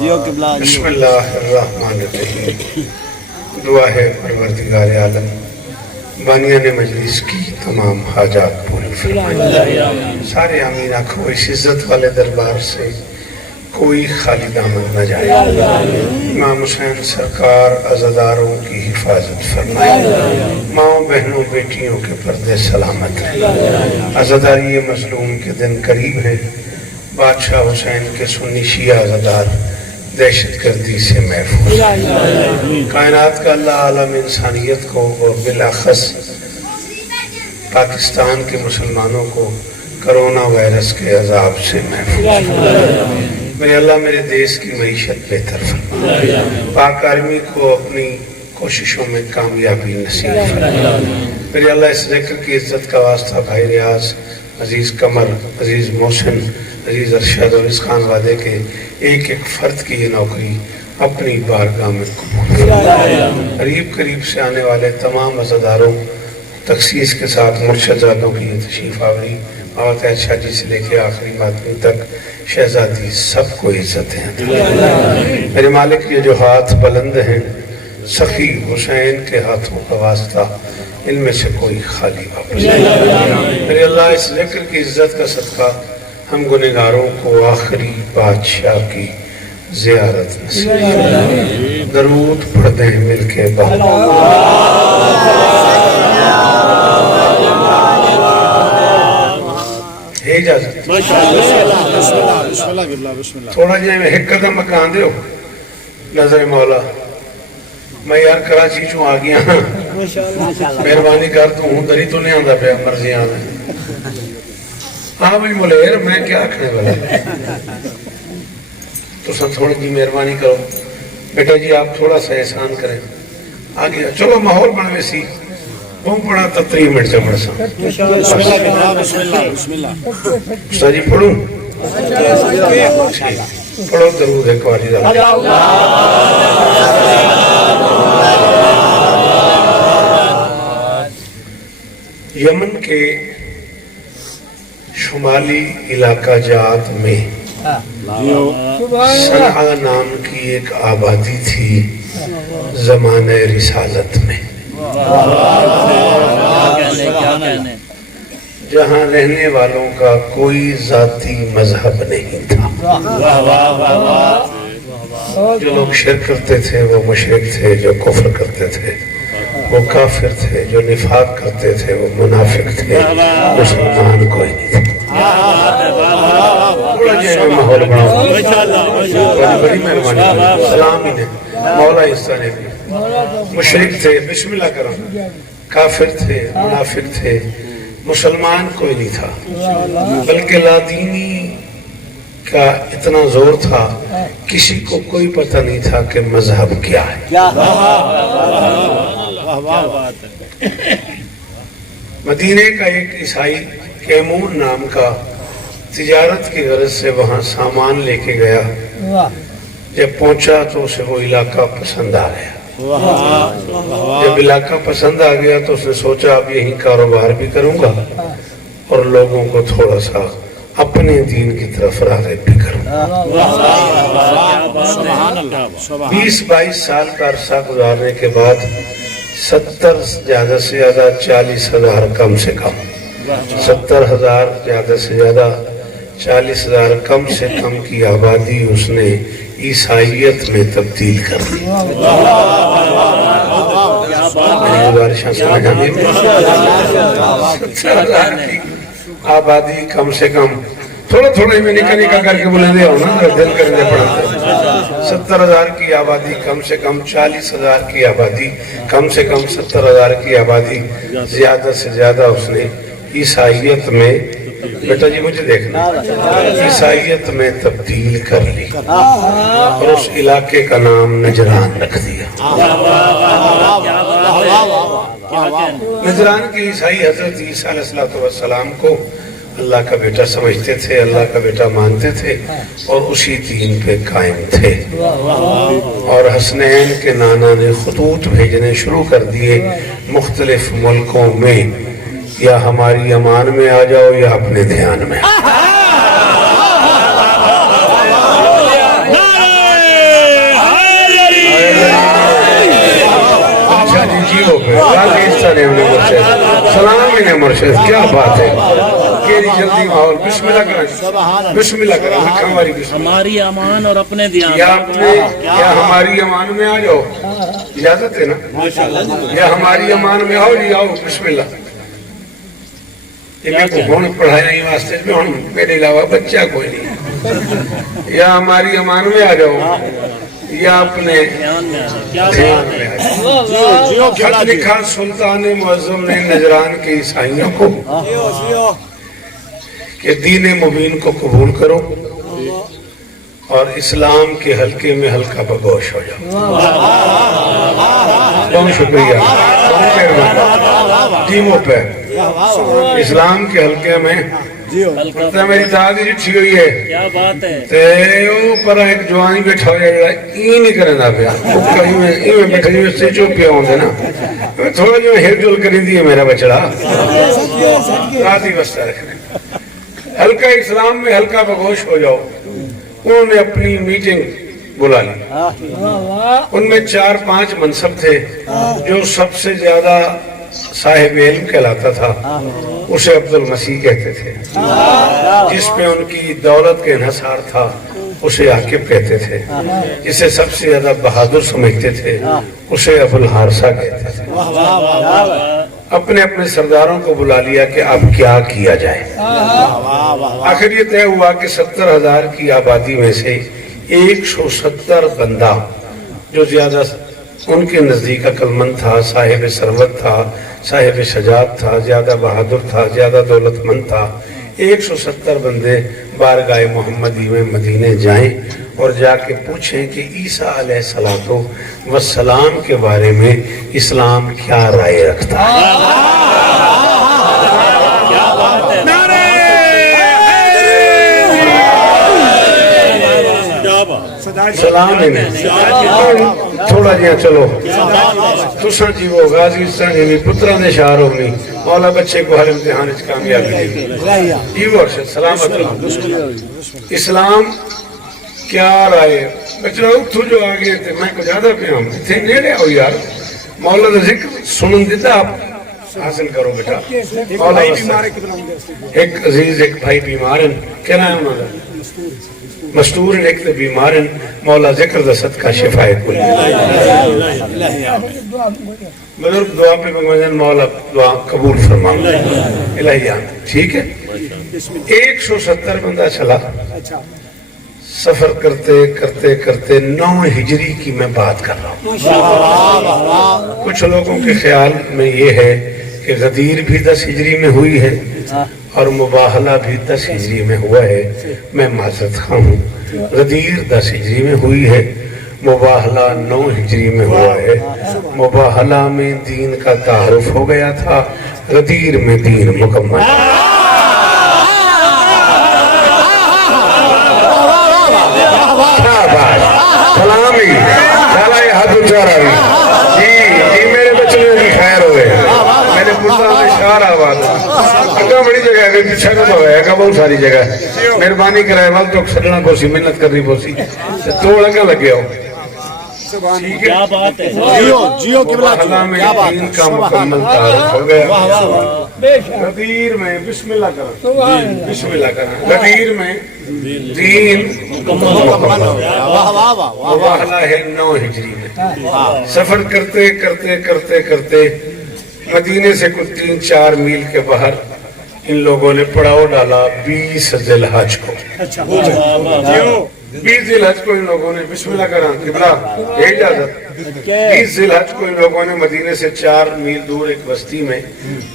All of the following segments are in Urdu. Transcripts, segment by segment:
بسم اللہ الرحمن الرحیم۔ دعا ہے پروردگار عالم بانیان مجلس کی تمام حاجات پوری فرمائے۔ سارے آمین آنکھو اس عزت والے دربار سے کوئی خالی دامن نہ جائے۔ امام حسین سرکار عزاداروں کی حفاظت فرمائے، ماؤں بہنوں بیٹیوں کے پردے سلامت رہے۔ عزاداری مظلوم کے دن قریب ہیں، بادشاہ حسین کے سنی شیعہ عزادار دہشت گردی سے محفوظ۔ کائنات کا اللہ عالم انسانیت کو اور بالاخص پاکستان کے مسلمانوں کو کرونا وائرس کے عذاب سے محفوظ۔ میرے اللہ میرے دیش کی معیشت بہتر فرما، پاک آرمی کو اپنی کوششوں میں کامیابی نصیب فرما۔ میرے اللہ اس ذکر کی عزت کا واسطہ بھائی ریاض، عزیز قمر، عزیز محسن، عزیز ارشاد اور اس خان وعدے کے ایک ایک فرد کی یہ نوکری اپنی بارگاہ میں قبول فرما۔ قریب سے آنے والے تمام عزاداروں تخصیص کے ساتھ مرشد زادوں کی یہ تشریف آوری، آوات شاہ جی سے لے کے آخری ماتمی تک شہزادی سب کو عزت ہیں۔ میرے مالک یہ جو ہاتھ بلند ہیں سخی حسین کے ہاتھوں کا واسطہ ان میں سے کوئی خالی واپس نہیں۔ میرے اللہ اس ذکر کی عزت کا صدقہ ہم گنہگاروں کو آخری بادشاہ کی زیارت نصیب۔ درود پڑھ دیں مل کے اجازت تھوڑا جائے میں ایک قدم مکان دے ہو نظر مولا، میں یار کراچی چوں آ گیا مہربانی کر تو ہوں دری تو نہیں آندا پہ مرضی آنے ہاں بھائی مولیر میں کیا آکھنے والا تو سب تھوڑی جی مہربانی کرو بیٹا جی آپ تھوڑا سا احسان کریں آ گیا چلو ماحول بنوے سی بہت پڑھا تا 3 منٹ سے پڑھ سا استاد جی پڑھوں پڑھو درود ایک باری یمن کے شمالی علاقہ جات میں صنعاء نام کی ایک آبادی تھی زمانہ رسالت میں، جہاں رہنے والوں کا کوئی ذاتی مذہب نہیں تھا۔ جو لوگ شرک کرتے تھے وہ مشرک تھے، جو کفر کرتے تھے وہ کافر تھے، جو نفاق کرتے تھے وہ منافق تھے، مسلمان کوئی نہیں تھا۔ بڑا جائے ماحول بڑا بڑی مہربانی سلام ہی نے مولا حصہ نے بھی مشرک تھے، بسم اللہ کرو، کافر تھے، منافق تھے، مسلمان کوئی نہیں تھا، بلکہ لادینی کا اتنا زور تھا کسی کو کوئی پتہ نہیں تھا کہ مذہب کیا ہے۔ مدینہ کا ایک عیسائی کیمون نام کا تجارت کی غرض سے وہاں سامان لے کے گیا، جب پہنچا تو اسے وہ علاقہ پسند آ گیا۔ جب علاقہ پسند آ گیا تو اس نے سوچا اب یہیں کاروبار بھی کروں گا اور لوگوں کو تھوڑا سا اپنے دین کی طرف راغب بھی کروں گا۔ 20-22 سال کا عرصہ گزارنے کے بعد 70 زیادہ سے زیادہ 40,000 کم سے کم 70,000 زیادہ سے زیادہ 40,000 کم سے کم کی آبادی اس نے عیسائیت میں تبدیل کر دی۔ آبادی کم سے کم تھوڑا میں نکا کر کے بولے دیا ہونا دل کرنے پڑا 70,000 کی آبادی کم سے کم 40,000 کی آبادی کم سے کم 70,000 کی آبادی زیادہ سے زیادہ اس نے عیسائیت میں بیٹا جی مجھے دیکھنا عیسائیت میں تبدیل کر لی اور اس علاقے کا نام نجران رکھ دیا۔ نجران کے عیسائی حضرت عیسیٰ علیہ السلام کو اللہ کا بیٹا سمجھتے تھے، اللہ کا بیٹا مانتے تھے اور اسی دین پہ قائم تھے۔ اور حسنین کے نانا نے خطوط بھیجنے شروع کر دیے مختلف ملکوں میں، یا ہماری امان میں آ جاؤ یا اپنے دھیان میں۔ سلام انہیں مرشد، کیا بات ہے، کیری جلدی ماحول، بسم اللہ کریں، بسم اللہ کریں، ہماری بسم اللہ، ہماری امان اور اپنے دیان، یا ہماری امان میں آ جاؤ، اجازت ہے نا، یا ہماری امان میں آؤ جی، آؤ بسم اللہ۔ یہ میں کو ہون پڑھایا ہی واسطے میں ہون میرے علاوہ بچہ کوئی نہیں، یا ہماری امان میں آ جاؤ یا اپنے دیان میں آ جائے۔ دھیان میں آ جاؤ۔ خط لکھا سلطان معظم نے نجران کے عیسائیوں کو کہ دین مبین کو قبول کرو اور اسلام کے حلقے میں ہلکا بگوش ہو جاؤ۔ بہت شکریہ، بہت مہربانی، ٹیموں پہ اسلام کے حلقے میں پتہ میری دادی جٹھی ہوئی ہے، کیا بات ہے، تے او پر ایک جوانی بیٹھا ہویا جڑا ای نہیں کرنا پیا، او کہیں میں ایویں بیٹھا جی سے چو پیا ہوندے نا، تھوڑا جو ہل جل کری دی ہے میرا بچڑا، راضی وسطہ رکھنے، ہلکا اسلام میں ہلکا بگوش ہو جاؤ۔ انہوں نے اپنی میٹنگ بلا لی، ان میں 4-5 منصب تھے، جو سب سے زیادہ صاحب علم کہلاتا تھا اسے عبد المسیح کہتے تھے، جس پہ ان کی دولت کے انحصار تھا اسے عاقب کہتے تھے، جسے سب سے زیادہ بہادر سمجھتے تھے اسے ابو الحارثہ کہتے تھے۔ اپنے اپنے سرداروں کو بلا لیا کہ اب کیا کیا جائے۔ آخر یہ طے ہوا کہ 70,000 کی آبادی میں سے 170 بندہ جو زیادہ ان کے نزدیک عقلمند تھا، صاحب ثروت تھا، صاحب شجاعت تھا، زیادہ بہادر تھا، زیادہ دولت مند تھا، 170 بندے بارگاہ محمدی میں مدینے جائیں اور جا کے پوچھیں کہ عیسیٰ علیہ السلام کے بارے میں اسلام کیا رائے رکھتا ہے۔ سلام تھوڑا جہاں چلو تساں جی وہ غازی سنگی پترہ نے شعر ہونی مولا بچے کو ہر امتحان اچھ کامیابی دے جی وہ ارشد سلامت اللہ۔ اسلام کیا رائے بچہ تو جو آگے تھے میں کو زیادہ پہ ہوں تھے نیڑے ہو یار مولا دا ذکر سنن دیتا آپ حاصل کرو بیٹا۔ مولا ایک عزیز ایک بھائی بیمار ہیں کہنا ہے انہوں نے مستور ایک تے بیمار ہیں مولا ذکر دا صدقہ شفائے کل بزرگ دعا پہ مگمجن مولا دعا قبول فرما الہیان ٹھیک ہے۔ 170 بندہ چلا سفر کرتے کرتے کرتے 9 ہجری کی میں بات کر رہا ہوں۔ کچھ لوگوں کے خیال میں یہ ہے کہ غدیر بھی 10 ہجری میں ہوئی ہے اور مباہلہ بھی 10 ہجری میں ہوا ہے۔ میں معذرت خواہ ہوں، غدیر 10 ہجری میں ہوئی ہے، مباہلہ 9 ہجری میں ہوا ہے۔ مباہلہ میں دین کا تعارف ہو گیا تھا، غدیر میں دین مکمل۔ سلامی چالا یہ ہاتھ اچھا رہا جی میرے بچے کی خیر ہوئے میرے پترہ میں شعر آواز اگا بڑی جگہ ہے پیچھا کو تو ہے اگا بہت ساری جگہ ہے مہربانی کرائے وال تو سڑنا کو سی محنت کرنی کو سی تو لگا لگے ہو کیا بات ہے جیو قبلہ میں دین کا مکمل تعارف ہو گیا۔ غدیر میں بسم اللہ کرو بسم اللہ کرو غدیر میں دین مکمل ہو گیا۔ مباہلہ ہے 9 ہجری میں سفر کرتے کرتے کرتے کرتے مدینے سے کچھ 3-4 میل کے باہر ان لوگوں نے پڑاؤ ڈالا 20 ذی الحج کو۔ 20 ذی الحج کو ان لوگوں نے بسم اللہ کرا قبلہ یہ اجازت 20 ذی الحج کو ان لوگوں نے مدینے سے 4 میل دور ایک بستی میں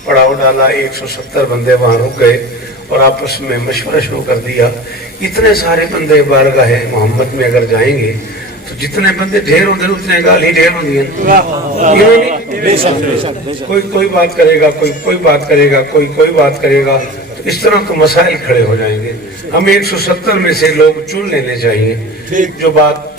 پڑاؤ ڈالا۔ 170 بندے وہاں رک گئے اور آپس میں مشورہ شروع کر دیا اتنے سارے بندے بارگاہ محمد میں اگر جائیں گے تو جتنے بندے ڈھیر ہوندے اتنے گال ہی ڈھیر ہوندی ہیں۔ کوئی بات کرے گا کوئی بات کرے گا کوئی بات کرے گا تو اس طرح تو مسائل کھڑے ہو جائیں گے۔ ہمیں 170 میں سے لوگ چن لینے چاہیے جو بات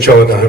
14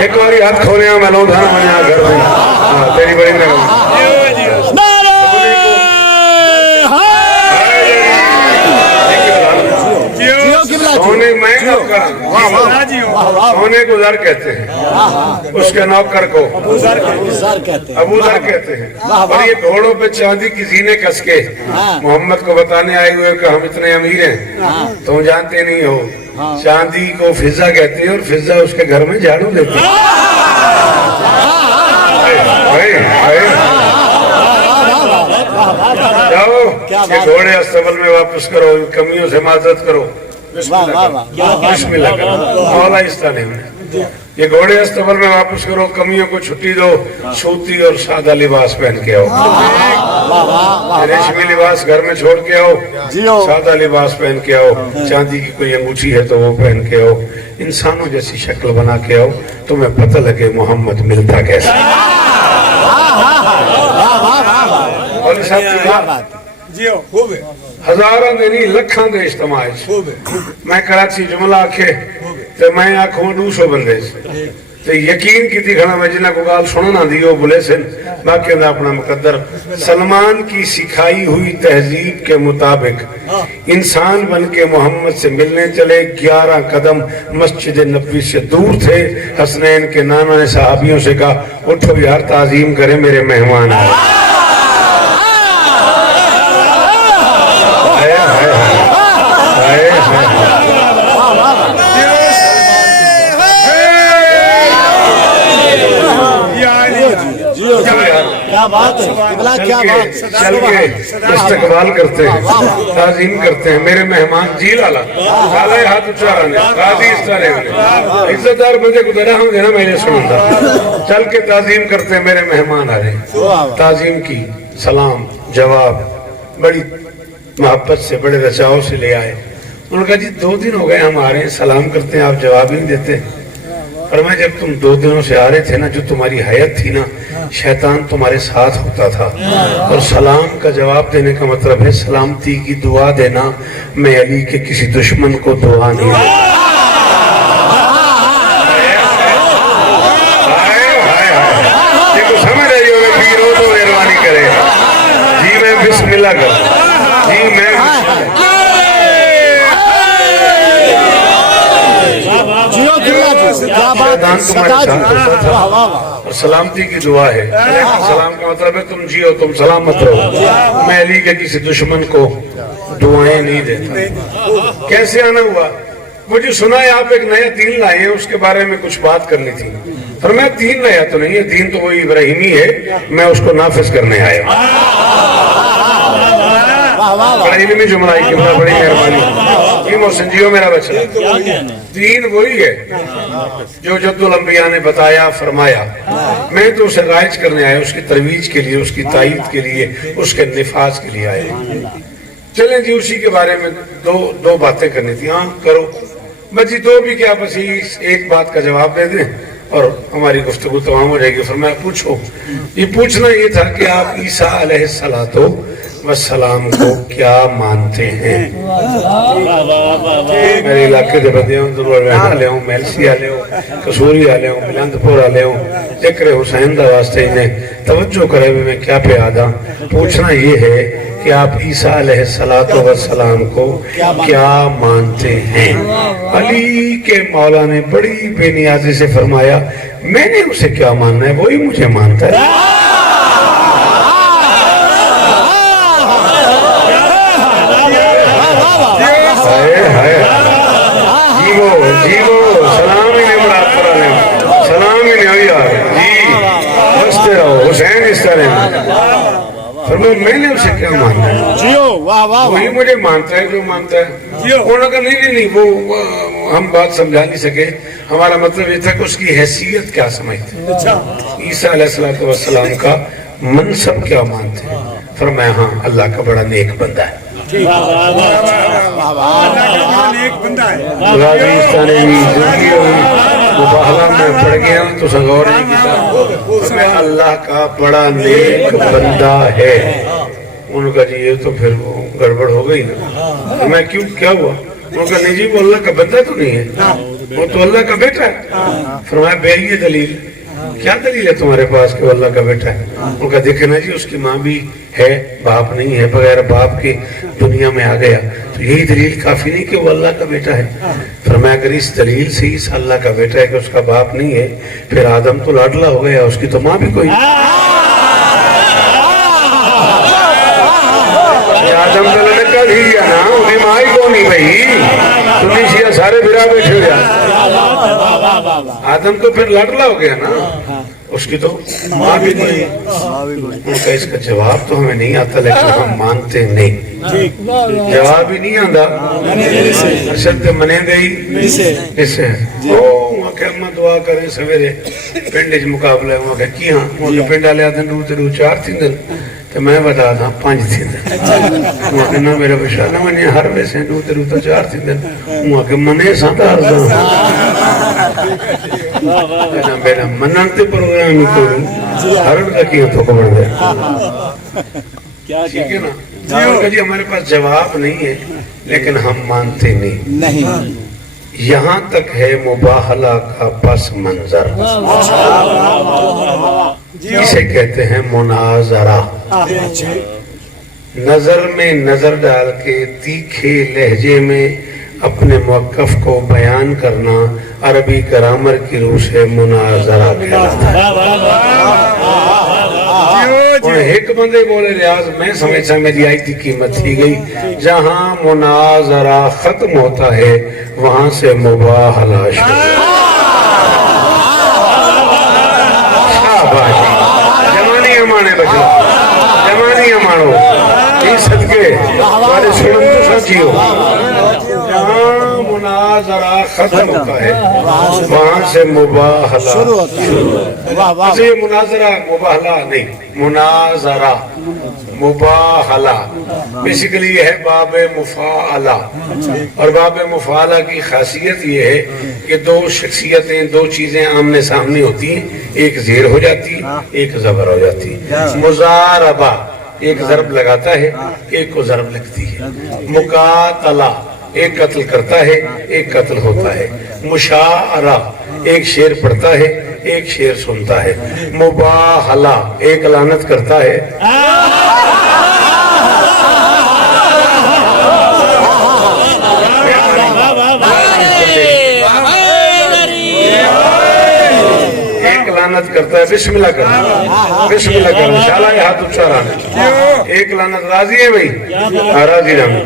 ایک باری ہاتھ کھولے ہیں میں لوٹھانا میں یہاں گھر میں ہاں تیری بڑی مہربانی سونے میں سونے کو زر کہتے ہیں اس کے نوکر کو ابو ذر کہتے ہیں اور یہ گھوڑوں پہ چاندی کی زینے کس کے محمد کو بتانے آئے ہوئے کہ ہم اتنے امیر ہیں تم جانتے نہیں ہو چاندی کو فضہ کہتے ہیں اور فضہ اس کے گھر میں جھاڑو دیتی ہے جاؤ یہ گھوڑے استبل میں واپس کرو ان کمیوں سے معذرت کرو بسم اللہ کرو مولا استانے میں یہ گھوڑے استبل میں واپس کرو کمیوں کو چھٹی دو سوتی اور سادہ لباس پہن کے آؤ ریشمی لباس گھر میں چھوڑ کے آؤ سادہ لباس پہن کے آؤ چاندی کی کوئی انگوٹھی ہے تو وہ پہن کے آؤ انسانوں جیسی شکل بنا کے آؤ تمہیں پتہ لگے محمد ملتا کیسا اور ہزاراں دے نہیں لکھاں دے اجتماع میں کراچی جملہ آکھے تو میں آنکھوں 200 بندے تو یقین کی تھی کھڑا میں جنہ کو گال سننا دیو بلے سن باقی اندھا اپنا مقدر سلمان کی سکھائی ہوئی تہذیب کے مطابق انسان بن کے محمد سے ملنے چلے 11 قدم مسجد نبوی سے دور تھے حسنین کے نانا نے صحابیوں سے کہا اٹھو یار تعظیم کریں میرے مہمان آئے چل کے استقبال کرتے ہیں تعظیم کرتے ہیں میرے مہمان جی لالا لالا ہاتھ اچھا رہنے قاضی اس طرح ہونے عزت دار بندے کو درہ ہوں دینا میں نے سنتا چل کے تعظیم کرتے ہیں میرے مہمان آ رہے تعظیم کی سلام جواب بڑی محبت سے بڑے رچاؤ سے لے آئے انہوں نے کہا جی 2 دن ہو گئے ہم آ رہے ہیں سلام کرتے ہیں آپ جواب نہیں دیتے فرمایا جب تم 2 دنوں سے آ رہے تھے نا جو تمہاری حیات تھی نا شیطان تمہارے ساتھ ہوتا تھا اور سلام کا جواب دینے کا مطلب ہے سلامتی کی دعا دینا میں علی کے کسی دشمن کو دعا نہیں دیکھو سمجھ رہی ہو میں پیرو تو مہربانی کرے جی میں بسم اللہ کر جی میں اور سلامتی کی دعا ہے سلام کا مطلب ہے تم جیو تم سلامت رہو میں علی کے کسی دشمن کو دعائیں نہیں دیتا کیسے آنا ہوا مجھے سنا ہے آپ ایک نیا دین لائے ہیں اس کے بارے میں کچھ بات کرنی تھی پر میں دین نیا تو نہیں ہے دین تو وہی ابراہیمی ہے میں اس کو نافذ کرنے آیا بڑا علمی جملہ کی بڑی مہربانی محسن جیو میرا بچہ دین وہی ہے جو جد الانبیاء نے بتایا فرمایا میں تو اسے رائج کرنے آیا اس کی ترویج کے لیے اس کی تائید کے لیے اس کے نفاذ کے لیے آئے چلیں جی اسی کے بارے میں دو باتیں کرنی تھی ہاں کرو بس جی 2 بھی کیا بس ایک بات کا جواب دے دیں اور ہماری گفتگو تمام ہو جائے گی فرمایا پوچھو یہ پوچھنا یہ تھا کہ آپ عیسیٰ علیہ السلام کو کیا مانتے ہیں میرے علاقے دے بندے ہوں درور وحن آلے ہوں میلسی آلے ہوں کسوری آلے ہوں ملندپور آلے ہوں ذکر حسین دا واسطے انہیں توجہ کرے بھی میں کیا پہ آدھا پوچھنا یہ ہے کہ آپ عیسیٰ علیہ السلام کو کیا مانتے ہیں علی کے مولا نے بڑی بے نیازی سے فرمایا میں نے اسے کیا ماننا ہے وہی مجھے مانتا ہے جیو سلام ہی نہیں مراد پر آنے سلام ہی نہیں ہوئی یار جی بستے رہو حسین اس طرح فرمایا میں نے اسے کیا ماننا ہے جیو واہ واہ وہی مجھے مانتا ہے جو مانتا ہے انہوں نے کہا نہیں وہ ہم بات سمجھا نہیں سکے ہمارا مطلب یہ تھا کہ اس کی حیثیت کیا سمجھتے عیسیٰ علیہ السلام کا منصب کیا مانتے ہیں فرمایا ہاں اللہ کا بڑا نیک بندہ ہے میں پڑھ گیا تو سغور نہیں کیا اللہ کا بڑا نیک بندہ ہے انہوں نے کہا جی یہ تو پھر گڑبڑ ہو گئی نا میں کیوں کیا ہوا انہوں نے کہا نہیں جی وہ اللہ کا بندہ تو نہیں ہے وہ تو اللہ کا بیٹا ہے. فرمایا بے یہ دلیل, کیا دلیل ہے تمہارے پاس کہ وہ اللہ کا بیٹا ہے؟ ان کا دیکھے نا جی اس کی ماں بھی ہے باپ نہیں ہے, بغیر باپ کے دنیا میں آ گیا, تو یہی دلیل کافی نہیں کہ وہ اللہ کا بیٹا ہے. فرمایا اگر اس دلیل سے اس اللہ کا بیٹا ہے کہ اس کا باپ نہیں ہے, پھر آدم تو لاڈلا ہو گیا, اس کی تو ماں بھی کوئی آدم کا لڑکا ہی ہے نا, انہیں ماں ہی کو نہیں بھائی, تنیشیا سارے بھرا بیٹھے ہو جائے. آدم تو پھر لاڈلا ہو گیا نا, اس کی تو ماں بھی نہیں. ان کا اس کا جواب تو ہمیں نہیں آتا, لیکن ہم مانتے نہیں. جواب ہی نہیں آتا, ارشد منے گئی اسے وہاں کہ اماں دعا کریں سویرے پنڈ مقابلہ وہاں کہ کیا وہاں کہ پنڈ والے آدھے رو تے رو 4 تھی دن تو میں بتا دا 5 تھی دن. وہاں کہ نہ میرا بشار نہ منی ہر ویسے رو تے رو تا 4 تھی دن, وہاں کہ منے سانتا ہر دا میرا منن تے پروگرام کو ہر دا کیا تو کو بڑھ دے. ٹھیک ہے نا جی, ہمارے پاس جواب نہیں ہے لیکن ہم مانتے نہیں. یہاں تک ہے مباہلہ کا پس منظر, اسے کہتے ہیں مناظرہ. نظر میں نظر ڈال کے تیکھے لہجے میں اپنے موقف کو بیان کرنا عربی گرامر کی روح سے مناظرہ کہلاتا ہے. ایک بندے بولے ریاض میں سمجھتا میری آئی تھی قیمت تھی گئی, جہاں مناظرہ ختم ہوتا ہے وہاں سے مباہلہ شروع. جوانی ہمانے بچو, جوانی ہمانو یہ صدقے تمہارے سنن تو سچیو. جہاں مناظرہ ختم ہوتا ہے وہاں سے مباہلہ شروع. یہ مناظرہ مباہلہ نہیں, مناظرہ مباہلہ بیسیکلی یہ ہے باب مفاعلہ. اور باب مفاعلہ کی خاصیت یہ ہے کہ 2 شخصیتیں 2 چیزیں آمنے سامنے ہوتی ہیں, ایک زیر ہو جاتی ایک زبر ہو جاتی. مضاربہ ایک ضرب لگاتا ہے ایک کو ضرب لگتی ہے. مقاتلہ ایک قتل کرتا ہے ایک قتل ہوتا ہے. مشاعرہ ایک شعر پڑھتا ہے ایک شعر سنتا ہے. مباہلہ ایک لعنت کرتا ہے لعنت کرتا ہے. بسم اللہ کرنا, بسم اللہ کرنا, شالا یہ ہاتھ اچھا رہا. ایک لعنت راضی ہے بھائی, راضی رہنا.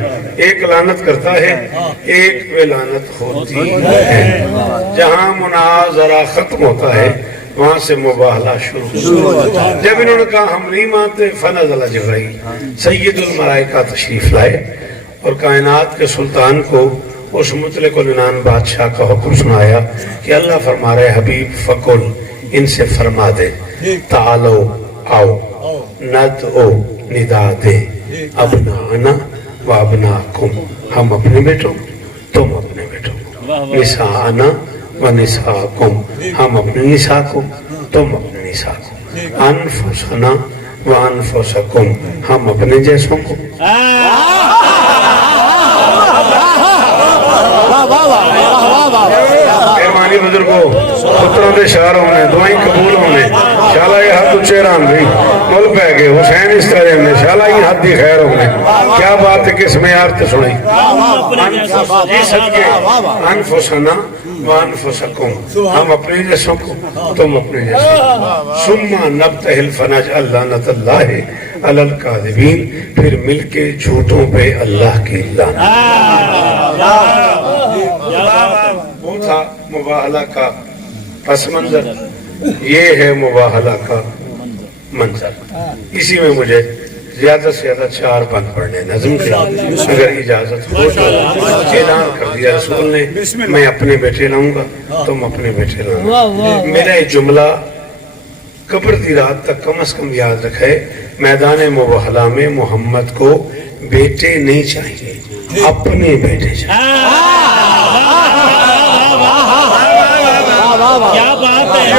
ایک لعنت کرتا ہے ایک پہ لعنت ہوتی ہے. جہاں مناظرہ ختم ہوتا ہے وہاں سے مباہلہ شروع. جب انہوں نے کہا ہم نہیں مانتے, فنزل جبرائیل سید الملائکہ تشریف لائے اور کائنات کے سلطان کو اس مطلق العنان بادشاہ کا حکم سنایا کہ اللہ فرما رہے حبیب فقل ان سے فرما دے تعالو آؤ ندعو ندا دے ابنانا و ابناکم, ہم اپنے بیٹوں تم اپنے بیٹوں, نساءنا و نساءکم, ہم اپنے نساء کو تم اپنے نساء کو, انفسنا و انفسکم, ہم اپنے جیسوں کو. مہربانی بزرگوں, پتروں کے شعر ہونے, دعائیں قبول ہونے, شالا یہ حد اچھے رام بھی مل پہ گئے. حسین اس طرح نے شالا یہ حد دی خیر ہونے. کیا بات ہے کس میں یار تے سنی جی صدقے انفسنا و انفسکم, ہم اپنے جیسوں کو تم اپنے جیسوں. ثم نبتہل فنجعل لعنت اللہ علی الکاذبین, پھر مل کے جھوٹوں پہ اللہ کی لعنت. وہ تھا مباہلہ کا پس منظر, یہ ہے مباہلہ کا منظر. اسی میں مجھے زیادہ سے زیادہ 4 بند پڑھنے نظم کے, اگر اجازت ہو تو. اعلان کر دیا رسول نے میں اپنے بیٹے لاؤں گا تم اپنے بیٹے لاؤں. میرا یہ جملہ قبر دی رات تک کم از کم یاد رکھے, میدان مباہلہ میں محمد کو بیٹے نہیں چاہیے, اپنے بیٹے چاہیے. کیا بات ہے,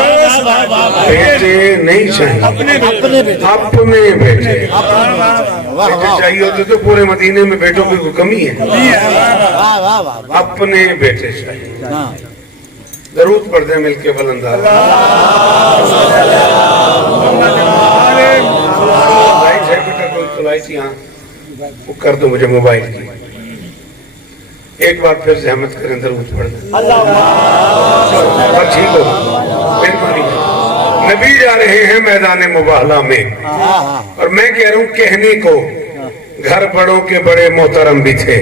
بیٹے نہیں چاہیے, اپنے بیٹے چاہیے ہوتے تو پورے مدینے میں بیٹوں کی کوئی کمی ہے. اپنے بیٹے چاہیے. درود پڑھ دیں مل کے بلندہ کوئی تلائی تھی ہاں وہ کر دو مجھے موبائل کی ایک بار پھر زحمت کریں درود پڑھ دیں اور ٹھیک ہو مہربانی نبی جا رہے ہیں میدان مباہلہ میں اور میں کہہ رہا ہوں کہنے کو گھر بڑوں کے بڑے محترم بھی تھے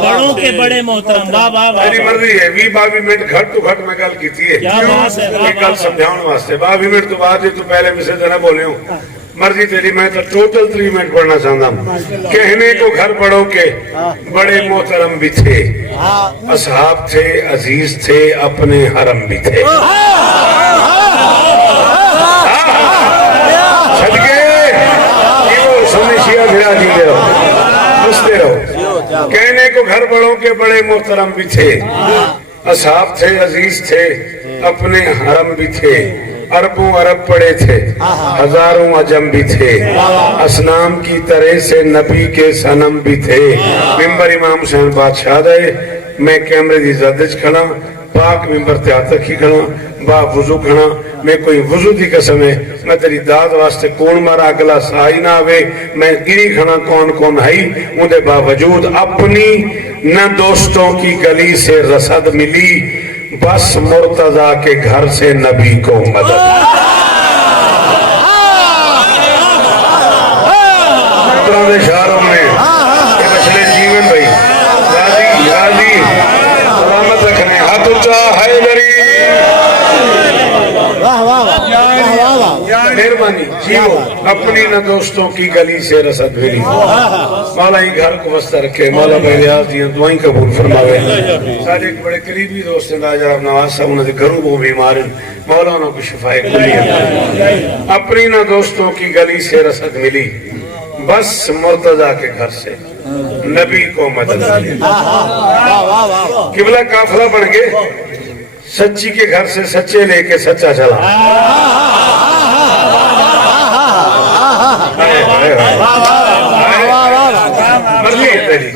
بڑوں کے بڑے محترم واہ واہ واہ میری مرضی ہے 20-22 منٹ گھٹ تو گھٹ میں گل کیتی ہے کیا بات ہے یہ گل سمجھاؤں واسطے 22 منٹ تو بعد تو پہلے میں سے نہ بولے ہوں مرضی تیری میں تو ٹوٹل 3 منٹ پڑھنا چاہتا ہوں کہنے کو گھر بڑوں کے بڑے محترم بھی تھے اصحاب تھے عزیز تھے اپنے حرم بھی تھے چھل گئے یہ وہ سنی شیعہ بھرا دیتے رہو ہنستے رہو کہنے کو گھر بڑوں کے بڑے محترم بھی تھے اصحاب تھے عزیز تھے اپنے حرم بھی تھے عربوں عرب پڑے تھے ہزاروں عجم بھی تھے اسنام کی طرح سے نبی کے صنم بھی تھے ممبر امام حسین بادشاہ دے میں کیمرے دی زدج کھڑا پاک ممبر تیاتر کی کھڑا با وضو کھڑا میں کوئی وضو دی قسم ہے میں تیری داد واسطے کون مارا اگلا سائی نہ آوے میں گری کھڑا کون کون ہائی اندے باوجود اپنی نہ دوستوں کی گلی سے رسد ملی بس مرتضیٰ کے گھر سے نبی کو مدد پرانے شہروں میں کہ مسئلے جیون بھائی غازی غازی سلامت رکھنے ہاتھ اچھا ہے دری مہربانی جیو اپنی نہ دوستوں کی گلی سے رسد ملی مولا ہی گھر کو وسطہ رکھے مولا بھائی ریاض دیا دعائیں قبول فرماوے سارے ایک بڑے قریبی دوست ہیں راجہ رب نواز صاحب انہوں نے گھروں کو بیمار ہیں مولا انہوں کو شفائے کلی ہے اپنی نہ دوستوں کی گلی سے رسد ملی بس مرتضیٰ کے گھر سے نبی کو مدد ملی قبلہ قافلہ بن گئے سچی کے گھر سے سچے لے کے سچا چلا مرضی ہے تیری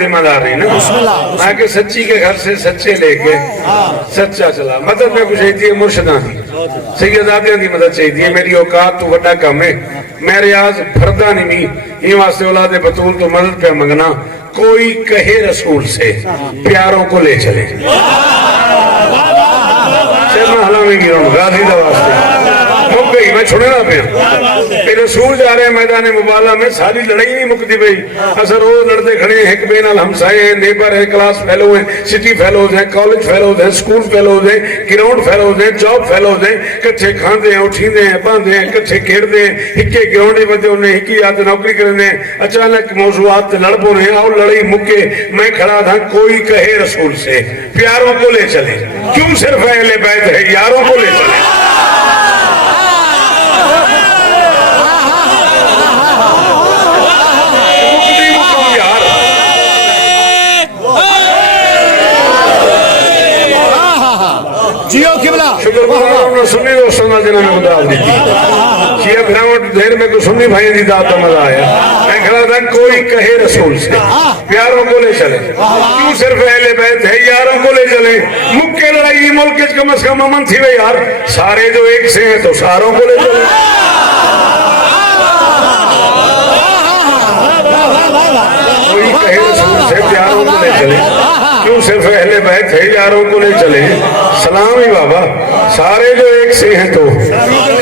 ذمہ دار نہیں نا کہ سچی کے گھر سے سچے لے کے سچا چلا مدد میں کچھ چاہیے ہے مرشداں دی سیداتیاں دی مدد چاہیے میری اوقات تو وڈا کم ہے میں ریاض پھردہ نہیں یہ واسطے اولاد بطول تو مدد پہ منگنا کوئی کہے رسول سے پیاروں کو لے چلے شیرنا حلامی گیرون غازی دا واسطے مک گئی میں چھوڑے نہ پہ رسول جا رہے ہیں میدان مبالہ میں ساری لڑائی نہیں مکتی بھئی اثر روز لڑتے کھڑے ہیں ایک بین الہمسائے ہیں نیبر ہیں کلاس فیلو ہیں سٹی فیلوز ہیں کالج فیلوز ہیں سکول فیلوز ہیں گراؤنڈ فیلوز ہیں جاب فیلوز ہیں کچھے کھاندے ہیں اٹھیندے ہیں باندھے ہیں کچھے کھیڑتے ہیں ہکے گراؤنڈ ہی بندے انہیں ہکی یاد نوکری کرنے اچانک موضوعات لڑپوں نے آؤ لڑائی مکے میں کھڑا تھا کوئی کہے رسول سے پیاروں کو لے چلے کیوں صرف اہل بیت ہے یاروں کو لے چلے جیو قبلہ شکر گزار نے سنی دوستوں نے جنہوں نے مدد دیتی شیعہ بھراوٹ دیر میں کو سنی بھائی دی دعوت مزہ آیا میں کھڑا تھا کوئی کہے رسول سے پیاروں کو لے چلے کیوں صرف اہل بیت ہے یاروں کو لے چلے مکے لڑائی ملک کم از کم امن تھی وے یار سارے جو ایک سے ہیں تو ساروں کو لے چلے کوئی کہے رسول سے پیاروں کو لے چلے کیوں صرف اہل بیت ہے یاروں کو لے چلے سلام ہی بابا سارے جو ایک سے ہیں تو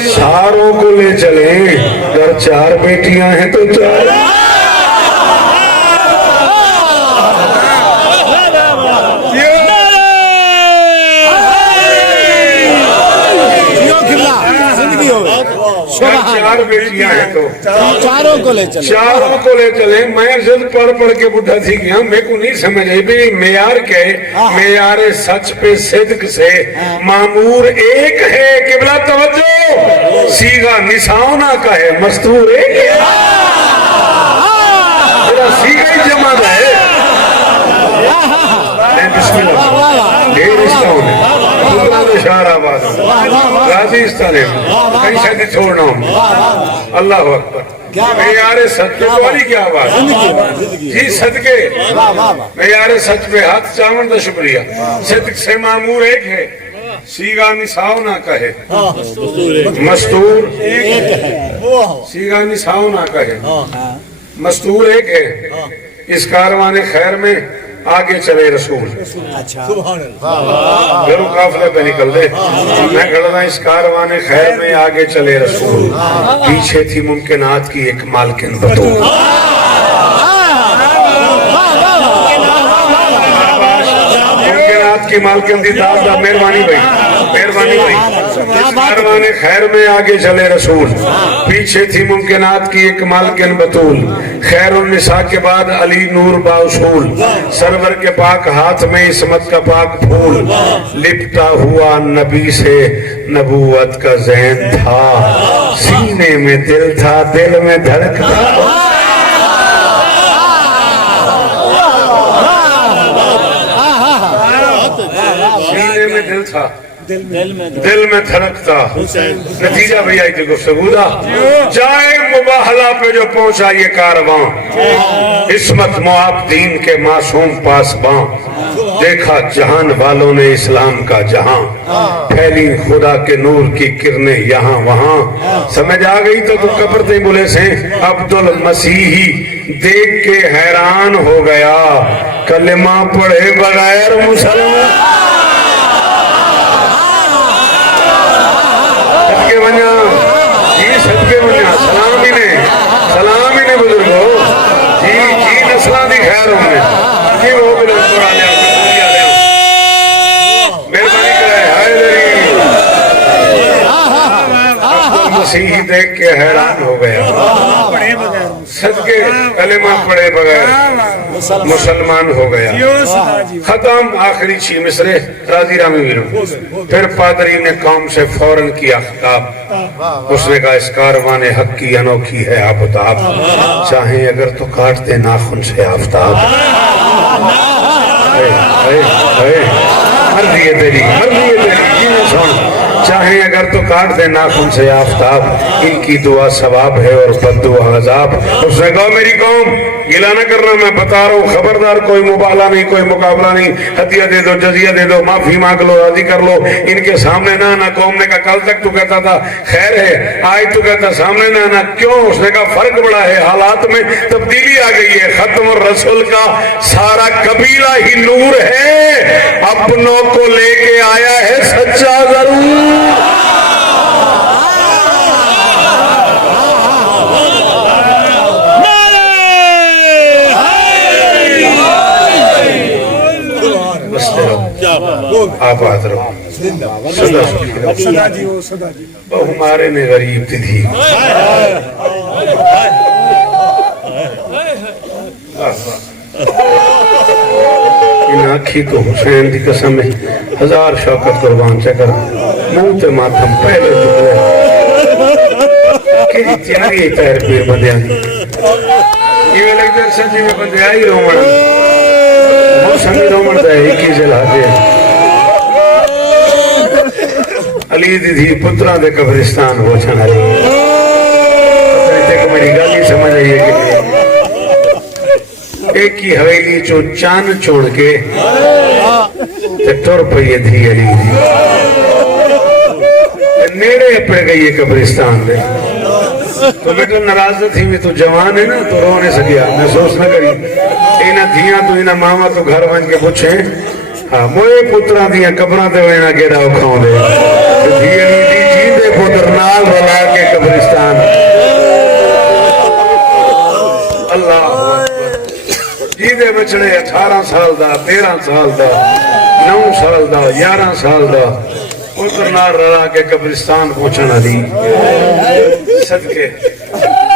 ساروں کو لے چلے اگر 4 بیٹیاں ہیں تو 4 4 بیٹیاں ہیں تو چاروں کو لے چلے چاروں کو لے چلے میں جد پڑھ پڑھ کے بڑھا تھی گیا میں کو نہیں سمجھ آئی بھی معیار کے معیار سچ پہ صدق سے معمور ایک ہے قبلہ توجہ سیغہ نساؤ نہ کہے مستور ایک ہے سیغہ ہی جمع ہے بسم اللہ دیر اس کا ہونے دوسرا اشارہ آباد ہوں غازی اس طرح کہیں شہدی چھوڑنا ہوں اللہ اکبر معیار سچ پہ والی کیا آواز جی صدقے معیار سچ پہ ہاتھ چاون دا شکریہ صدق سے معمور ایک ہے سیگا نساؤ نہ کہے مستور سیگا نساؤ نہ کہے مستور ایک ہے اس کاروان خیر میں آگے چلے رسول گھروں قافلے پہ نکل دے میں کھڑا تھا اس کاروان خیر میں آگے چلے رسول پیچھے تھی ممکنات کی ایک مالکن بطول ممکنات کی مالکن دی داد دا مہربانی بھائی مہربانی بھائی اس کاروان خیر میں آگے چلے رسول پیچھے تھی ممکنات کی ایک مالکن بطول خیر النساء کے بعد علی نور باصول سرور کے پاک ہاتھ میں عصمت کا پاک پھول لپٹا ہوا نبی سے نبوت کا ذہن تھا سینے میں دل تھا دل میں دھڑکتا سینے میں دل تھا دل میں دھڑکتا نتیجہ بھی آئی تھی گفتگو دا جائے مباہلہ پہ جو پہنچا یہ کارواں عصمت معاف دین کے معصوم پاسباں دیکھا جہان والوں نے اسلام کا جہاں پھیلی خدا کے نور کی کرنیں یہاں وہاں سمجھ آ گئی تو کپڑتے بولے سے عبدالمسیحی دیکھ کے حیران ہو گیا کلمہ پڑھے بغیر مسلمان سلام ہی نے بزرگو جی نسلہ دی خیر ہوں نے جی وہ بلد پڑھا لیا مہربانی کرے ہائے دری مسیحی دیکھ کے حیران ہو گیا صدقے کلمہ پڑھے بغیر مسلمان ہو گیا ختم آخری چھ مصرے راضی رامی ویرو پھر پادری نے قوم سے فوراً کیا خطاب اس نے کہا اس کاروان حق کی انوکھی ہے آفتاب چاہیں اگر تو کاٹ دے ناخن سے آفتاب مرضی ہے تیری جینے سن چاہیں اگر تو کاٹ دے ناخن سے آفتاب ان کی دعا ثواب ہے اور بد دعا عذاب اس نے کہا میری قوم گلہ نہ کرنا میں بتا رہا ہوں خبردار کوئی مبالہ نہیں کوئی مقابلہ نہیں ہدیہ دے دو جزیہ دے دو معافی مانگ لو راضی کر لو ان کے سامنے نہ قوم نے کہا کل تک تو کہتا تھا خیر ہے آج تو کہتا سامنے نہ کیوں اس نے کہا فرق بڑا ہے حالات میں تبدیلی آ گئی ہے ختم الرسول کا سارا قبیلہ ہی نور ہے اپنوں کو لے کے آیا ہے سچا ضرور آباد رہو صدا جی وہ ہمارے نے غریب تھی ان آنکھی تو حسین دی قسم ہے ہزار شوکت قربان چکر منہ تے ماتم پہلے جملے کہ تیاری تیر پیر بندیاں دی یہ لگ در سنجی میں بندے آئی رومن موسمی رومن دا ایک ہی جلا دے علی دی تھی پترہ دے قبرستان ہو چھنا لی میری گالی سمجھ آئیے کہ ایک ہی حویلی چو چان چھوڑ کے تے ٹور پئیے تھی علی دی نیڑے پڑ گئی ہے قبرستان دے تو بیٹا ناراض تھی میں تو جوان ہے نا تو رونے سکیا محسوس نہ کری اینا دھیاں تو اینا ماما تو گھر بن کے پوچھیں ہاں موئے پترہ دیاں قبرہ دے وینا گیڑا اکھاؤں دے دھیاں دی جیندے پتر نال بلا کے قبرستان اللہ جیندے بچڑے 18 سال دا 13 سال دا 9 سال دا 11 سال دا پتر نال رلا کے قبرستان پہنچنا دی صدقے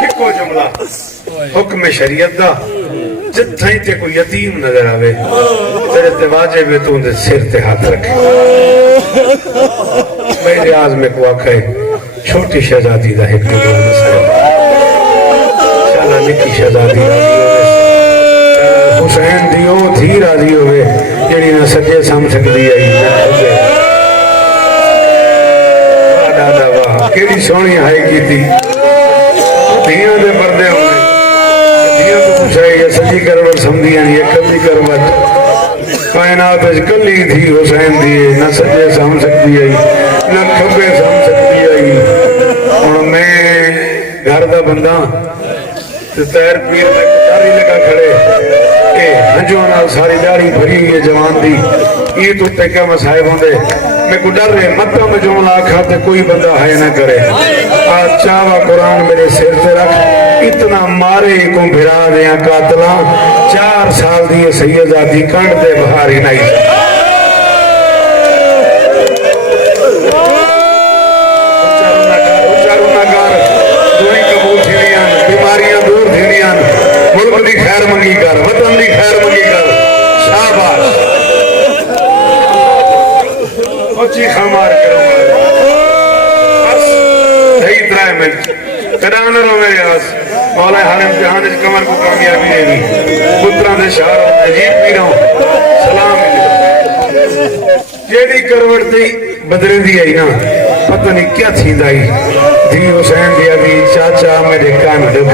ایکو جملہ حکم شریعت دا جتھائیں تے کوئی یتیم نظر آوے تیرے تے واجب ہے تو اندھے سر تے ہاتھ رکھے میرے آز میں کو آکھے چھوٹی شہزادی دا ایک دور مسئلہ چلا نکی شہزادی حسین دیو تھی راضی ہوئے جنہی نہ سجے سام سکتی آئی کروٹ سمجھی ہیں یہ کبھی کروٹ کائنات کلی تھی حسین دیے نہ سجے سام سکتی آئی نہ کھبے سام سکتی آئی اور میں گھر دا بندہ تیر پیر میں داری لگا کھڑے کہ ہنجوں نال ساری داری بھری یہ جوان دی یہ تو تے کیا مسائب ہوں دے میں کو ڈر رہے مطا میں جو لاکھا تے کوئی بندہ ہے نہ کرے آج چاہوا قرآن میرے سیر تے رکھ اتنا مارے کو بھرا دیا قاتلاں 4 سال دیئے سیدہ دی کنڈ دے بہاری نہیں بیماریاں دور تھیلیاں ملک دی خیر منگی کر وطن دی خیر منگی کر شاباش اچھی خامار کرو بس صحیح 3 منٹ کرانا رو میرے آس مولا ہر امتحان اس کمر کو کامیابی دے دی پتران دے شہر عجیب بھی رہوں سلام جیڑی کروڑ دی بدرے دی آئی نا پتہ نہیں کیا تھی دائی دی حسین دیا دی چاچا میرے کان دکھ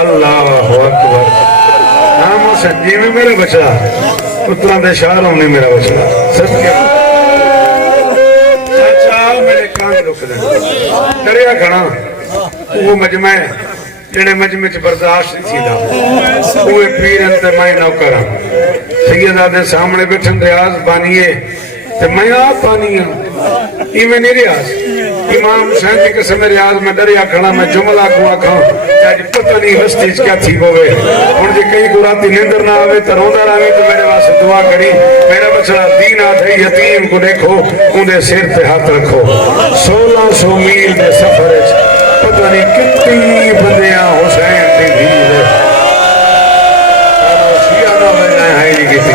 اللہ اکبر نام حسین جی میں میرا بچہ پتران دے شہروں نے میرا بچہ سب کیا چاچا میرے کان دکھ دے دریا کھڑا وہ مجمع جنہیں مجمع چھ برداشت نہیں تھی دا وہ پیر انتے میں نوکرہ سیدہ دے سامنے بیٹھن ریاض بانیے تو میں آپ پانی ہوں یہ میں نہیں ریاض امام حسین کی قسم ریاض میں دریا کھڑا میں جملہ کو آکھاں چاہے پتہ نہیں ہستی کیا تھی ہوئے اور جی کئی کو راتی نیندر نہ آوے تروندہ آوے تو میرے واسطے دعا کری میرا بچڑا دین آدھے یتیم کو دیکھو انہیں سیر پہ ہاتھ رکھو 1600 میل دے سفر پتہ نہیں کتنی بندیاں حسین دی بھیڑ شیعہ نہ میں جائے ہائی نہیں کی تھی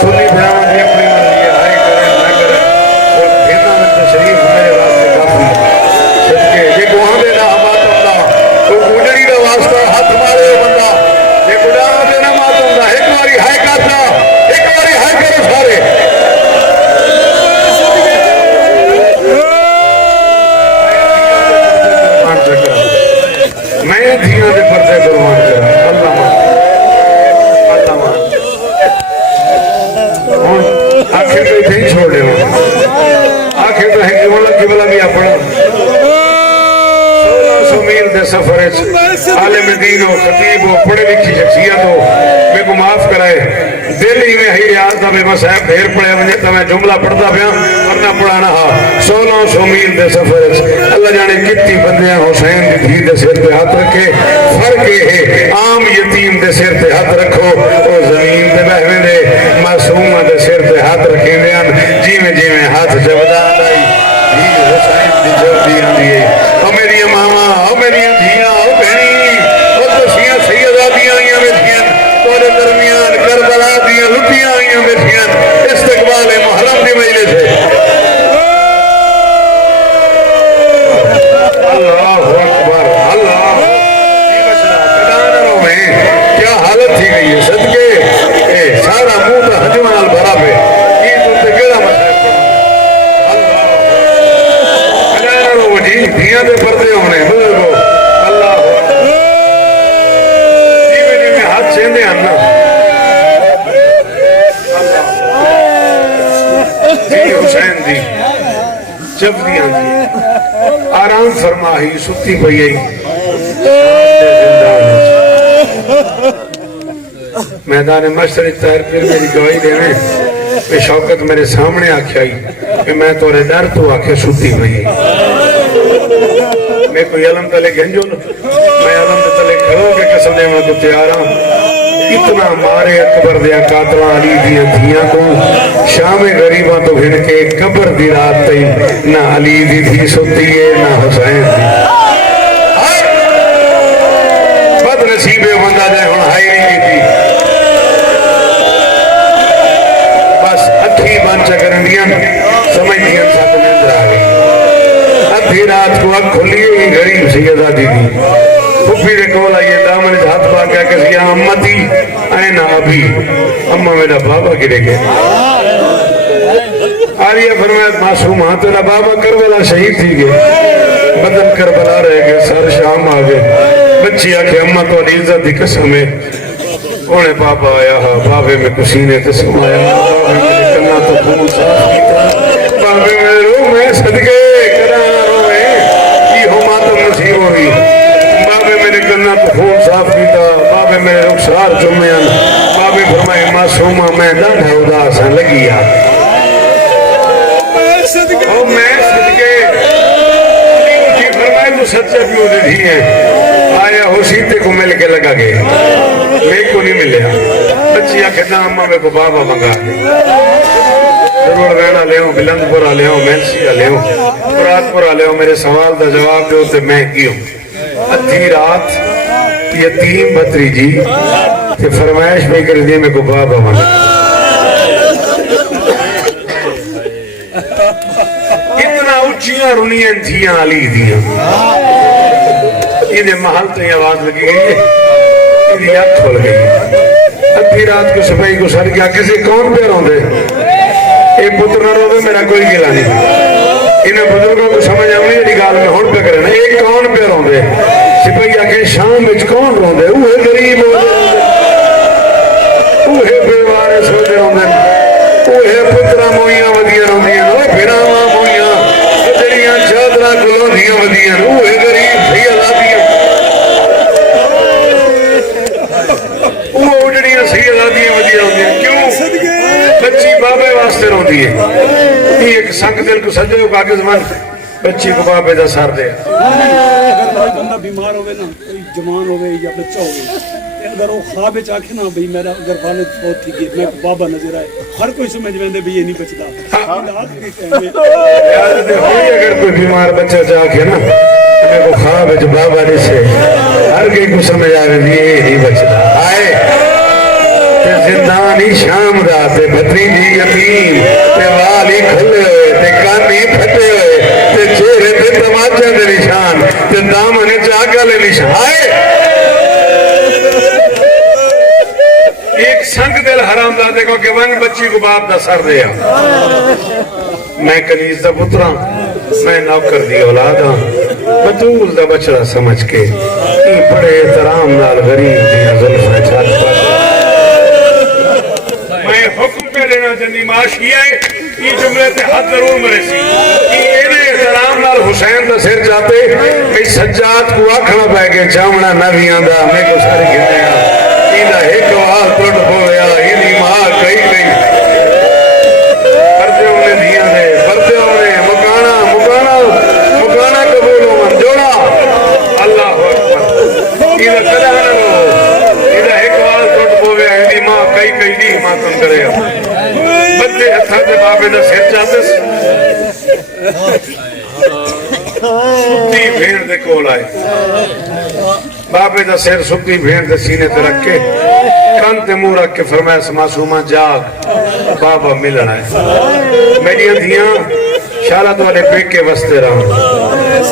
سنی بھیاں دی اپنی مرضی ہائی کریں نہ کریں اور بھینا میں تشریف میرے واسطے کافی صدقے یہ گوہاں دینا ہماتم دا تو گوجری دا واسطہ ہاتھ مارے بندہ یہ گوہاں دینا ہماتم دا ایک باری ہائی کاتنا ایک باری ہائی کرو سارے میں دھیاں دے پردے قربان کرا اللہ مان آخر تو اتنے ہی چھوڑے ہوں آخر تو ہے کہ مولا قبلہ بھی اپنا 1600 میل دے سفر عالم دین ہو خطیب ہو پڑھے لکھی شخصیت ہو میں کو معاف کرائے دل ہی میں ہی ریاض دا بے مسائب پھیر پڑے ونجے تو میں جملہ پڑھتا پیا ورنہ پڑھانا ہا 1600 میل دے سفر اللہ جانے کتنی بندیاں حسین دی دھی دے سر پہ ہاتھ رکھے فرق یہ ہے عام یتیم دے سر پہ ہاتھ رکھو اور زمین دے بہویں دے معصومہ دے سر پہ ہاتھ رکھیں دے جی میں ہاتھ جبدا آئی دھی حسین دی جبدی آندی ہے او میری ماما او میری دھیاں او بہنی او تشیاں سیدہ دیاں آئیاں بیٹھیاں تورے درمیان کربلا دیاں لٹیاں آئیاں بیٹھیاں استقبال محرم دی مجلس ہے اللہ اکبر اللہ کیا حالت تھی گئی ہے صدقے سارا منہ تو حجمال بھرا پہ یہ تو تکیڑا مسائل پڑا اللہ جی دھیاں دے پردے ہونے بزرگو اللہ جی میں ہاتھ چیندے ہیں نا جی حسین دی جب دی آنگی آرام فرمائی ستی پئی میدان مشتری تیر پھر میری گواہی دینے میں شوکت میرے سامنے آکھے آئی کہ میں تورے در تو آکھے ستی پئی میں کوئی علم تلے گھنجو میں علم تلے کھڑوں کے قسم دے میں کو تیارا اتنا مارے اکبر دیا قاتلہ علی دیا دھیاں کو شام غریباں تو بھن کے قبر دی رات تی نہ علی دی دھی ستی ہے نہ حسین دی بد نصیبے بندہ جائے ہون ہائی نہیں تھی بس اکھی بانچہ کرن دیا سمجھ دیا ساتھ میں اندر آگئی ادھی رات کو اک کھلی ہی غریب سیدہ دی دی پھوپھی دے کول آئیے دامن اس ہاتھ پا کیا کسی امتی اینا ابھی اممہ میرا بابا گرے گئے آریہ فرمایت معصوم ہاں تیرا بابا کربلا شہید تھی گئے بدن کربلا رہ گئے سر شام آگئے بچی آکھے اماں تو عزت دی قسم ہے اونے پاپا آیا ہاں بابے میں کسینے تے سمایا بابے میں کنا تو خون صاف کیتا بابے میں رو میں صدقے کنا روے کی ہو ماتم نصیب ہوئی بابے میرے کنا تو خون صاف کیتا بابے میرے رخسار چمیاں بابے فرمائے معصومہ میں ڈاڈھا اداساں لگیا او میں صدقے جی فرمائے تو سچے پیو دے دی ہیں آیا ہو سیتے کو مل کے لگا گئے میں کو نہیں ملیا بچی آکھے نا اماں میں کو بابا منگا دے ضرور ویڑا لے ہوں بلند پورا لے ہوں مینسیا لے ہوں برات پورا لے ہوں میرے سوال دا جواب دے ہوتے میں کیوں ادھی رات یتیم بطری جی تے فرمائش میں کر دیئے میں کو بابا منگا اتنا اچھیاں رنیاں تھیاں علی دیاں انہیں محل تو یہ آواز لگی گئی ہے انہیں یاد کھول گئی ادھی رات کو سپاہی کو سر کیا کسی کون پہ رون دے ایک پتر نہ رو دے میرا کوئی گلا نہیں انہیں بزرگوں کو سمجھ آؤں نہیں گال میں ہون پہ کرنا ایک کون پہ رون دے سپاہی آکے شام میں کون رون دے اوہ غریب ہو دے اوہ بیوارے سو دے رون دے اوہ پترہ مویاں ودیاں رون دیا اوہ بھراما مویاں جڑیاں چادرہ کلوں دیاں ودیاں اوہ غریب سی آزادیاں اوہ جڑیاں سی آزادیاں ودیاں رون دیا کیوں بچی بابے واسطے رون دیئے یہ ایک سنگ دل کو سجے ہو کاغذ من بچی کو بابے دا سار دے اگر بندہ بیمار ہوئے نا جوان ہوئے یا بچہ ہوئے اگر وہ خواب چاہے نا بھئی میرا اگر والد فوت تھی کہ میں بابا نظر آئے ہر کوئی سمجھ میں بھی یہ نہیں بچتا اگر کوئی بیمار بچہ چاہے نا میں کو خواب جو بابا جسے ہر کوئی کو سمجھ آئے بھی یہ نہیں بچتا آئے تے زندانی شام دا تے بھتری جی یتیم تے والی کھلے ہوئے تے کانی پھٹے ہوئے تے چہرے تے تماچے دے نشان تے دامنے چاکا لے نشان آئے ایک سنگ دل حرام دادے کو کہ ون بچی کو باپ دا سر دیا میں کنیز دا پترا میں نوکر دی اولادا بطول دا بچڑا سمجھ کے ای بڑے احترام نال غریب دیا ظلفہ چھات پر میں حکم پہ لینا جنی معاشی ہے یہ جملے تے حد ضرور مرے سی یہ احترام نال حسین دا سر جاتے میں سجاد کو آکھنا پہ گئے چامنا نبیاں دا میں کو سارے گھنے آ اینا ایک وال ٹوٹ ہویا اینی ماں کئی گئی پردے ہونے دیا دے پردے ہونے مکانا قبول ہو من جوڑا اللہ اکبر اینا کدہ نہ رو اینا ایک وال ٹوٹ ہویا اینی ماں کئی کئی دی ماتم کرے بدے ہتھا دے بابے دا سیر چاہتے ستی بھیڑ دے کول آئے بابے دا سیر ستی بھیڑ دے سینے تے رکھ کے کان تے منہ رکھ کے فرمایا معصومہ جاگ بابا ملنا ہے میری دھیاں شالت والے پیکے وستے رہا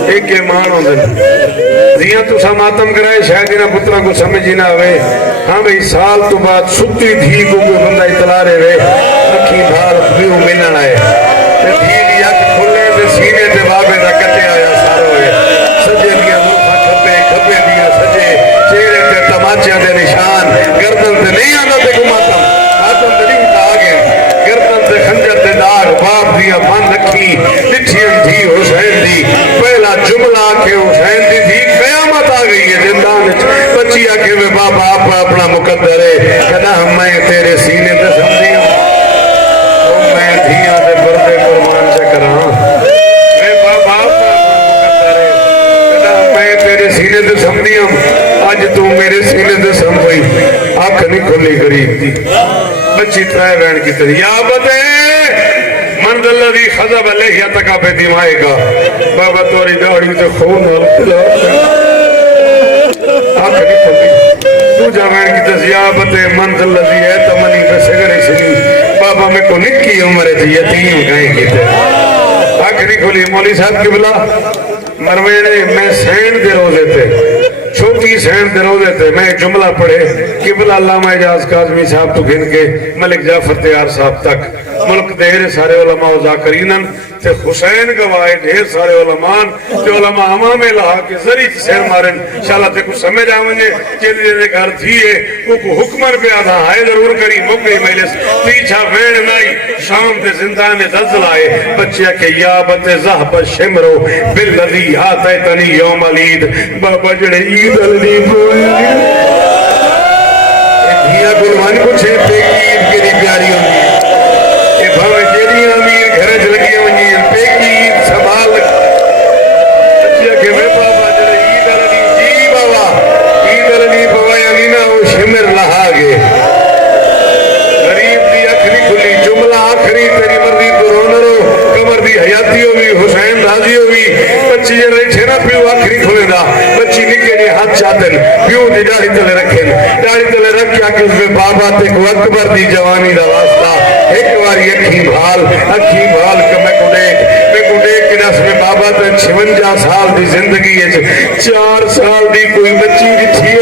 پیکے مان ہوں دن دھیاں تو سا ماتم کرائے شاید انہا پترہ کو سمجھی نہ ہوئے ہاں بھئی سال تو بعد ستی دھی کو کوئی بندہ اطلاع رہے ہوئے اکھی بھار بیو ملنا ہے تے دھی لیا کہ کھلے تے سینے تے بابے دا کٹے آیا سارے ہوئے سجے دیا ملفہ کھپے دیا سجے چہرے تے تماچے دے نشان گردن تے نہیں آنا تے کو ماتم ماتم تے نہیں اٹھا آگے گردن تے خنجر تے داغ باپ دیا من رکھی لٹھیاں تھی حسین دی پہلا جملہ کہ حسین دی تھی قیامت آ گئی ہے زندان بچی آکے میں بابا آپ اپنا مقدر ہے کہنا میں تیرے سینے تے سمجھی ہوں میں دھیاں تے پردے قربان سے کراں میں بابا آپ اپنا مقدر ہے کہنا میں تیرے سینے تے سمجھی ہوں آج تو میرے سینے تے سمجھی آنکھ نہیں کھلی غریب دی بچی ترائے بین کی تری یا بتے من دلذی خضب علیہ تکا پہ دیمائے گا بابا توری داڑی تو خون اور کھلا آنکھ نہیں کھلی تو جاوین کی تزیابت من دلذی ہے تمنی پہ سگری سنی بابا میں کو نکی عمر تھی یتیم گئے کی تے آنکھ نہیں کھلی مولی صاحب کی بلا مروینے میں سین دے روزے تھے چھوٹی سین دے روزے تھے میں جملہ پڑھے قبلہ علامہ اعجاز کاظمی صاحب تو گھن کے ملک جعفر تیار صاحب تک ملک دہرے سارے علماء و ذاکرینن تے حسین گوائے ڈھیر سارے علمان جو علماء ہما میں لہا کے ذریع سیر مارن انشاءاللہ تے کچھ سمجھ آمنے چیزے دے گھر تھیئے وہ کو حکمر پہ آدھا آئے ضرور کری مکئی مجلس پیچھا ویڑ نائی شام تے زندان زلزل آئے بچیا کہ یا بت زہب شمرو بالذی آتیتنی یوم العید بابا جڑے عید العید کوئی دھیا گلوان کو چھے پہ عید کے لیے پیاری ہوگی اے بھاوے جیری امیر گھرج لگی ہوئی پہ عید سنبھال بچیا کہ میں بابا جڑے عید العید جی بابا عید العید بابا یعنینا وہ شمر لہا گے غریب دی اکھری کھلی جملہ آخری تیری مرضی تو رونا رو کمر دی حیاتی ہوئی حسین راضی ہوئی بچی جڑے چھنا پیو آخری کھلے دا بچی نکے دی ہاتھ چاہتن پیو دی ڈاڑی تلے رکھیں ڈاڑی تلے رکھیا کہ اس میں بابا تے کو اکبر دی جوانی دا واسطہ ایک باری اکھی بھال کہ میں کو دیکھ کہ نس میں بابا تے 56 سال دی زندگی ہے 4 سال دی کوئی بچی دی تھی